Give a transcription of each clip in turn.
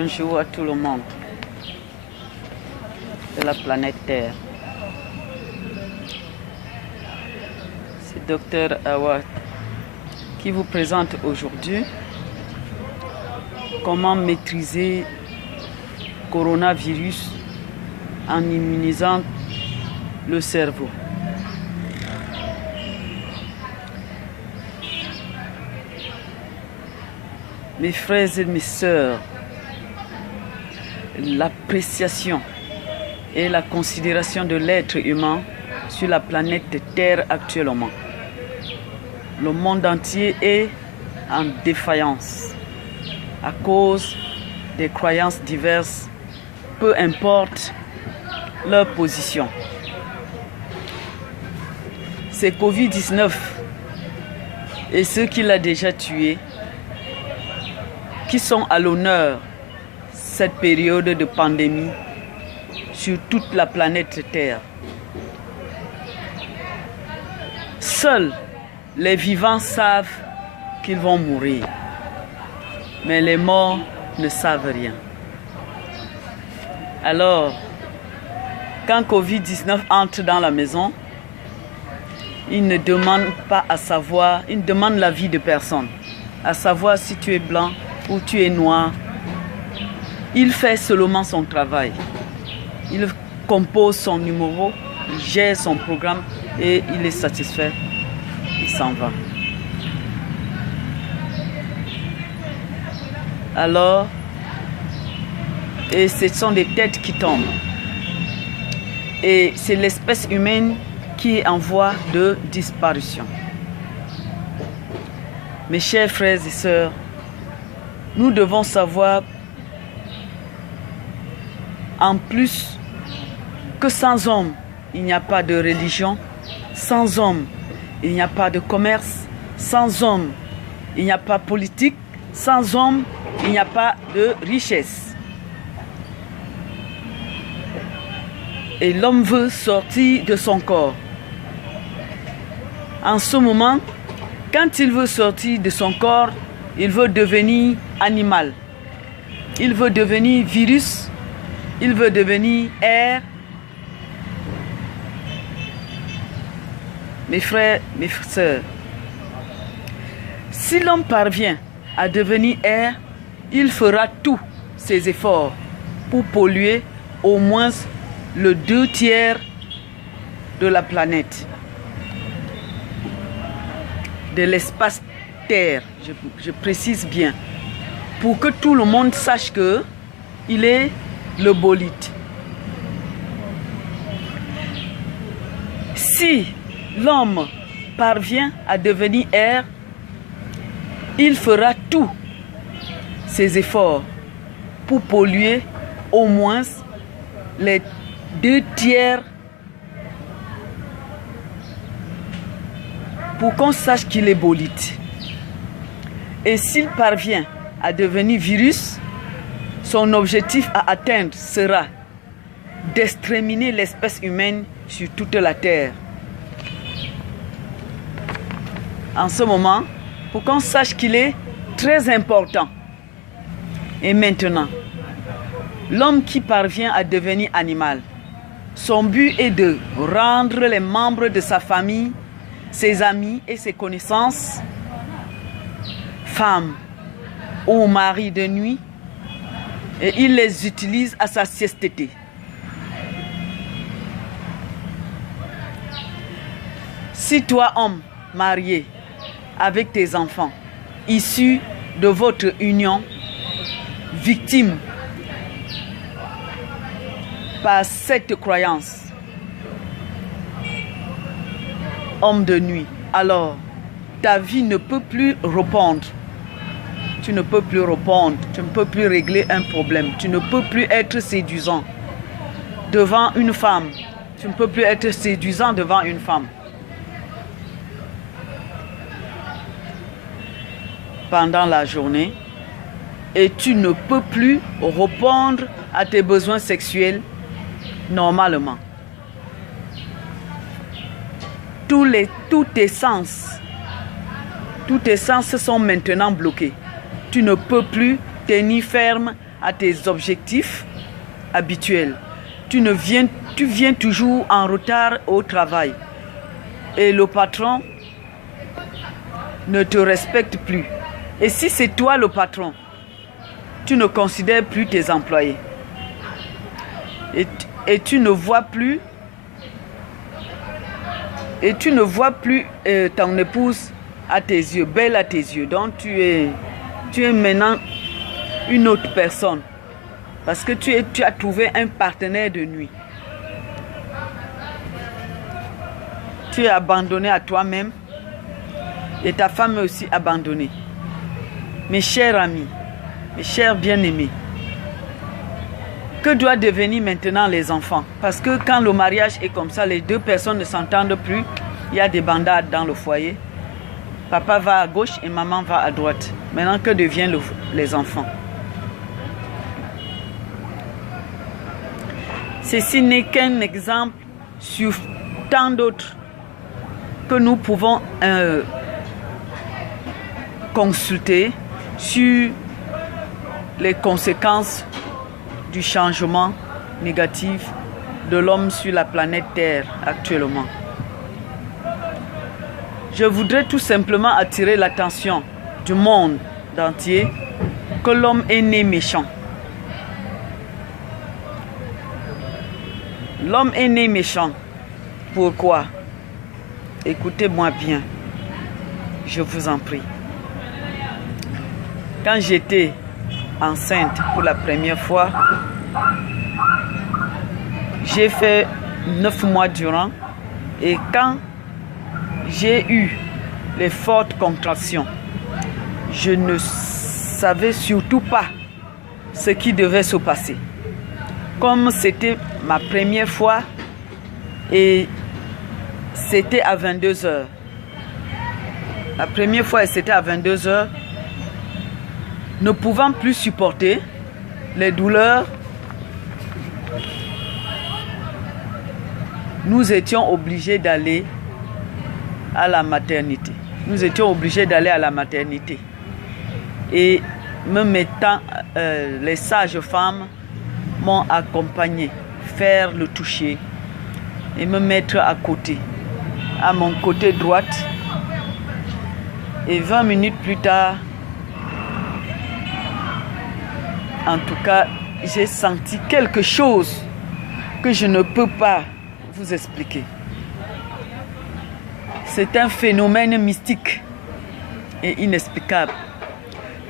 Bonjour à tout le monde de la planète Terre. C'est Dr Awad qui vous présente aujourd'hui comment maîtriser le coronavirus en immunisant le cerveau. Mes frères et mes sœurs, l'appréciation et la considération de l'être humain sur la planète Terre actuellement. Le monde entier est en défaillance à cause des croyances diverses, peu importe leur position. C'est Covid-19 et ceux qui l'ont déjà tué qui sont à l'honneur cette période de pandémie sur toute la planète Terre. Seuls les vivants savent qu'ils vont mourir, mais les morts ne savent rien. Alors, quand Covid-19 entre dans la maison, il ne demande pas à savoir, il ne demande l'avis de personne, à savoir si tu es blanc ou tu es noir. Il fait seulement son travail. Il compose son numéro, il gère son programme et il est satisfait. Il s'en va. Alors, et ce sont des têtes qui tombent. Et c'est l'espèce humaine qui est en voie de disparition. Mes chers frères et sœurs, nous devons savoir en plus que sans homme, il n'y a pas de religion, sans homme, il n'y a pas de commerce, sans homme, il n'y a pas de politique, sans homme, il n'y a pas de richesse. Et l'homme veut sortir de son corps. En ce moment, quand il veut sortir de son corps, il veut devenir animal, il veut devenir virus, il veut devenir air. Mes frères, mes sœurs, si l'homme parvient à devenir air, il fera tous ses efforts pour polluer au moins le 2/3 de la planète, de l'espace Terre, je précise bien, pour que tout le monde sache que il est le bolide. Si l'homme parvient à devenir air, il fera tous ses efforts pour polluer au moins les 2/3 pour qu'on sache qu'il est bolide. Et s'il parvient à devenir virus, son objectif à atteindre sera d'exterminer l'espèce humaine sur toute la Terre. En ce moment, pour qu'on sache qu'il est très important. Et maintenant, l'homme qui parvient à devenir animal, son but est de rendre les membres de sa famille, ses amis et ses connaissances, femmes ou mari de nuit, et il les utilise à sa siesteté. Si toi, homme marié avec tes enfants, issus de votre union, victime par cette croyance, homme de nuit, alors ta vie ne peut plus répondre. Tu ne peux plus répondre, tu ne peux plus régler un problème, tu ne peux plus être séduisant devant une femme, tu ne peux plus être séduisant devant une femme. Pendant la journée, et tu ne peux plus répondre à tes besoins sexuels normalement. Tous tes sens sont maintenant bloqués. Tu ne peux plus tenir ferme à tes objectifs habituels. Tu viens toujours en retard au travail. Et le patron ne te respecte plus. Et si c'est toi le patron, tu ne considères plus tes employés. Et tu ne vois plus ton épouse à tes yeux, belle à tes yeux. Donc tu es maintenant une autre personne. Parce que tu as trouvé un partenaire de nuit. Tu es abandonné à toi-même. Et ta femme est aussi abandonnée. Mes chers amis, mes chers bien-aimés, que doit devenir maintenant les enfants? Parce que quand le mariage est comme ça, les deux personnes ne s'entendent plus. Il y a des bandades dans le foyer. Papa va à gauche et maman va à droite. Maintenant, que deviennent les enfants? Ceci n'est qu'un exemple sur tant d'autres que nous pouvons consulter sur les conséquences du changement négatif de l'homme sur la planète Terre actuellement. Je voudrais tout simplement attirer l'attention du monde entier que l'homme est né méchant. L'homme est né méchant. Pourquoi? Écoutez-moi bien. Je vous en prie. Quand j'étais enceinte pour la première fois, j'ai fait 9 mois durant. Et quand j'ai eu les fortes contractions, je ne savais surtout pas ce qui devait se passer. Comme c'était ma première fois et c'était à 22 heures. La première fois, c'était à 22 heures. Ne pouvant plus supporter les douleurs, nous étions obligés d'aller à la maternité. Nous étions obligés d'aller à la maternité. Et me mettant, les sages-femmes m'ont accompagné, faire le toucher et me mettre à côté, à mon côté droite. Et 20 minutes plus tard, en tout cas, j'ai senti quelque chose que je ne peux pas vous expliquer. C'est un phénomène mystique et inexplicable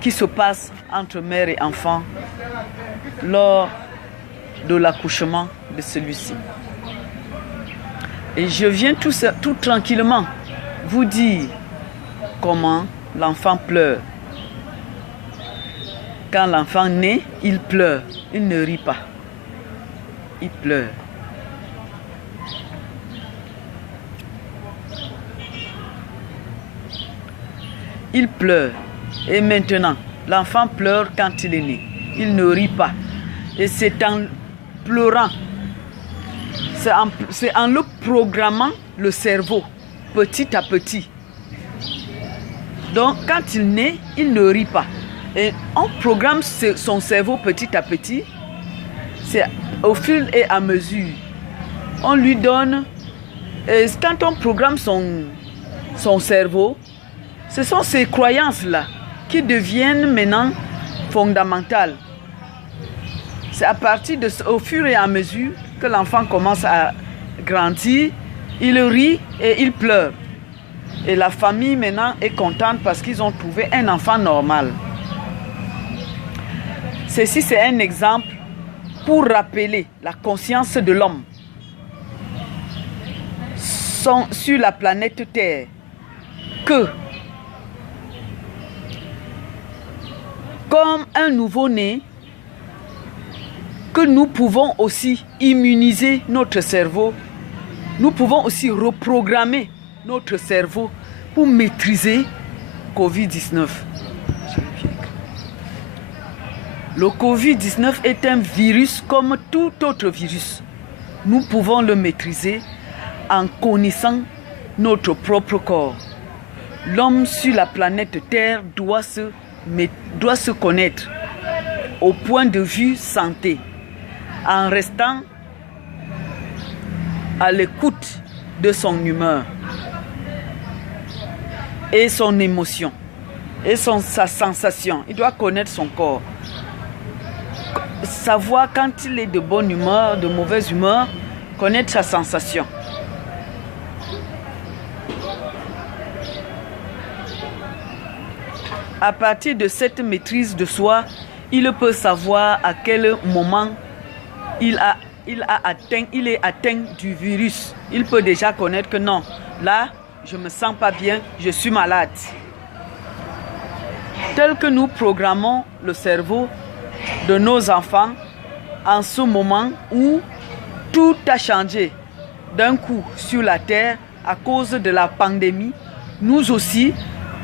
qui se passe entre mère et enfant lors de l'accouchement de celui-ci. Et je viens tout tranquillement vous dire comment l'enfant pleure. Quand l'enfant naît, il pleure. Il ne rit pas. Il pleure. Il pleure. Et maintenant, l'enfant pleure quand il est né. Il ne rit pas. Et c'est en pleurant, c'est en le programmant le cerveau, petit à petit. Donc, quand il naît, il ne rit pas. Et on programme son cerveau petit à petit. C'est au fur et à mesure. On lui donne... Et quand on programme son cerveau, ce sont ces croyances-là qui deviennent maintenant fondamentales. C'est à partir au fur et à mesure que l'enfant commence à grandir, il rit et il pleure. Et la famille maintenant est contente parce qu'ils ont trouvé un enfant normal. Ceci, c'est un exemple pour rappeler la conscience de l'homme sur la planète Terre que, comme un nouveau-né, que nous pouvons aussi immuniser notre cerveau, nous pouvons aussi reprogrammer notre cerveau pour maîtriser Covid-19. Le Covid-19 est un virus comme tout autre virus. Nous pouvons le maîtriser en connaissant notre propre corps. L'homme sur la planète Terre doit se connaître au point de vue santé, en restant à l'écoute de son humeur et son émotion et sa sensation. Il doit connaître son corps. Savoir quand il est de bonne humeur, de mauvaise humeur, connaître sa sensation. À partir de cette maîtrise de soi, il peut savoir à quel moment il est atteint du virus. Il peut déjà connaître que non, là, je ne me sens pas bien, je suis malade. Tel que nous programmons le cerveau de nos enfants en ce moment où tout a changé d'un coup sur la terre à cause de la pandémie, nous aussi,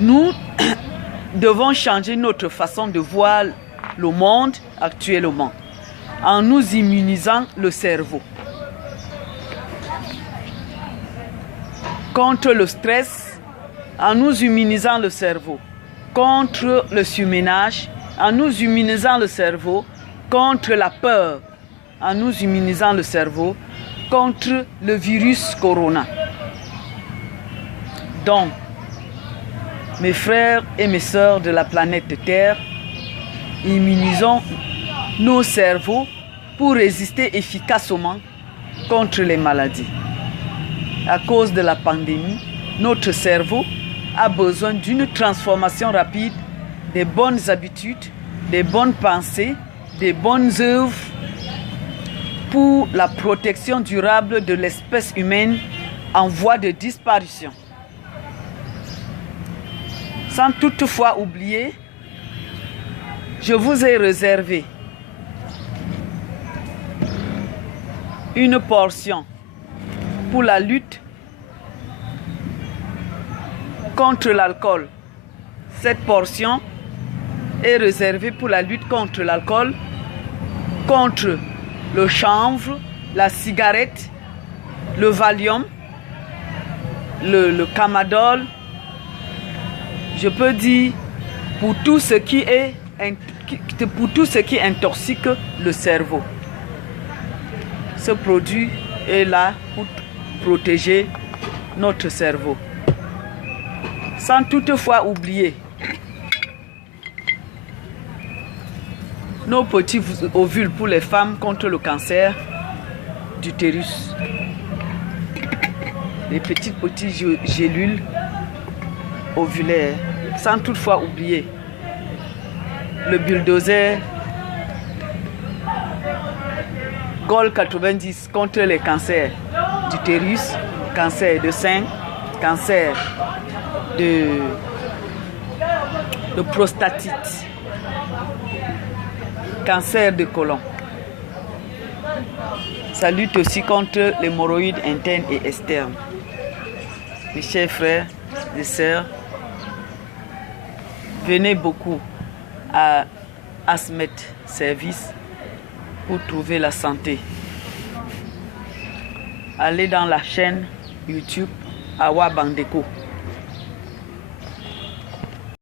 nous devons changer notre façon de voir le monde actuellement en nous immunisant le cerveau contre le stress, en nous immunisant le cerveau contre le surménage, en nous immunisant le cerveau contre la peur, en nous immunisant le cerveau contre le virus corona. Donc, mes frères et mes sœurs de la planète Terre, immunisons nos cerveaux pour résister efficacement contre les maladies. À cause de la pandémie, notre cerveau a besoin d'une transformation rapide des bonnes habitudes, des bonnes pensées, des bonnes œuvres pour la protection durable de l'espèce humaine en voie de disparition. Sans toutefois oublier, je vous ai réservé une portion pour la lutte contre l'alcool. Cette portion est réservée pour la lutte contre l'alcool, contre le chanvre, la cigarette, le Valium, le Camadol. Je peux dire pour tout ce qui intoxique le cerveau. Ce produit est là pour protéger notre cerveau. Sans toutefois oublier nos petits ovules pour les femmes contre le cancer d'utérus. Les petites gélules ovulaires. Sans toutefois oublier le bulldozer Gold 90 contre les cancers d'utérus, cancer de sein, cancer de prostatite, cancer de côlon. Ça lutte aussi contre l'hémorroïde interne et externe. Mes chers frères et sœurs, venez beaucoup à Asmet Service pour trouver la santé. Allez dans la chaîne YouTube Awa Bandeko.